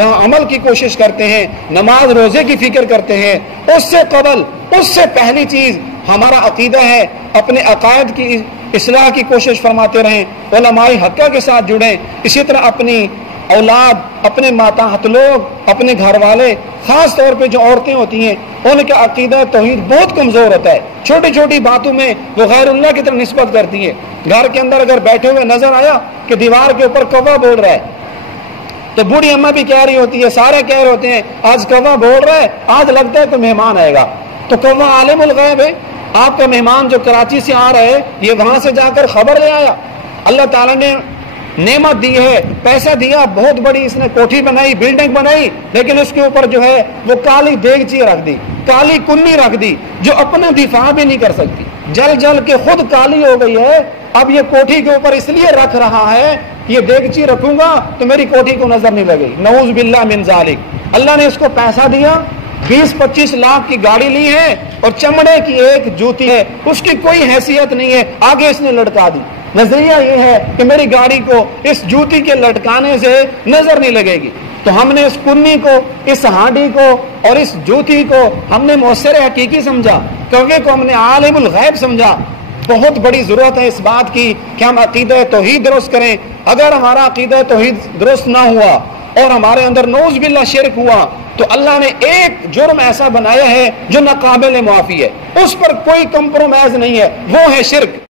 جہاں عمل کی کوشش کرتے ہیں، نماز روزے کی فکر کرتے ہیں، اس سے قبل، اس سے پہلی چیز ہمارا عقیدہ ہے۔ اپنے عقائد کی اصلاح کی کوشش فرماتے رہیں، علماء حقہ کے ساتھ جڑیں، اسی طرح اپنی اولاد، اپنے ماتحت لوگ، اپنے گھر والے، خاص طور پہ جو عورتیں ہوتی ہیں ان کا عقیدہ توحید بہت کمزور ہوتا ہے، چھوٹی چھوٹی باتوں میں وہ غیر اللہ کی طرف نسبت کرتی ہے۔ گھر کے اندر اگر بیٹھے ہوئے نظر آیا کہ دیوار کے اوپر کووا بول رہا ہے تو بوڑھی اماں بھی کہہ رہی ہوتی ہے، سارے کہہ رہے ہوتے ہیں آج کووا بول رہا ہے، آج لگتا ہے تو مہمان آئے گا۔ تو کووا عالم الغیب ہے، آپ کا مہمان جو کراچی سے آ رہا ہے یہ وہاں سے جا کر خبر لے آیا۔ اللہ تعالیٰ نے نعمت دی ہے، پیسہ دیا، بہت بڑی اس نے کوٹھی بنائی، بلڈنگ بنائی، لیکن اس کے اوپر جو ہے وہ کالی دیگچی رکھ دی، کالی کنی رکھ دی جو اپنا دفاع بھی نہیں کر سکتی، جل جل کے خود کالی ہو گئی ہے۔ اب یہ کوٹھی کے اوپر اس لیے رکھ رہا ہے کہ یہ دیگچی رکھوں گا تو میری کوٹھی کو نظر نہیں لگے، نعوذ باللہ من ذالک۔ اللہ نے اس کو پیسہ دیا، 20-25 لاکھ کی گاڑی لی ہے اور چمڑے کی ایک جوتی ہے، اس کی کوئی حیثیت نہیں ہے، آگے اس نے لٹکا دی۔ نظریہ یہ ہے کہ میری گاڑی کو اس جوتی کے لٹکانے سے نظر نہیں لگے گی، تو ہم نے اس کنی کو، اس ہانڈی کو اور اس جوتی کو ہم نے مؤثر حقیقی سمجھا، کوے کو ہم نے عالم الغیب سمجھا۔ بہت بڑی ضرورت ہے اس بات کی کہ ہم عقیدہ توحید درست کریں۔ اگر ہمارا عقیدہ توحید درست نہ ہوا اور ہمارے اندر نعوذ باللہ شرک ہوا تو اللہ نے ایک جرم ایسا بنایا ہے جو ناقابل معافی ہے، اس پر کوئی کمپرومائز نہیں ہے، وہ ہے شرک۔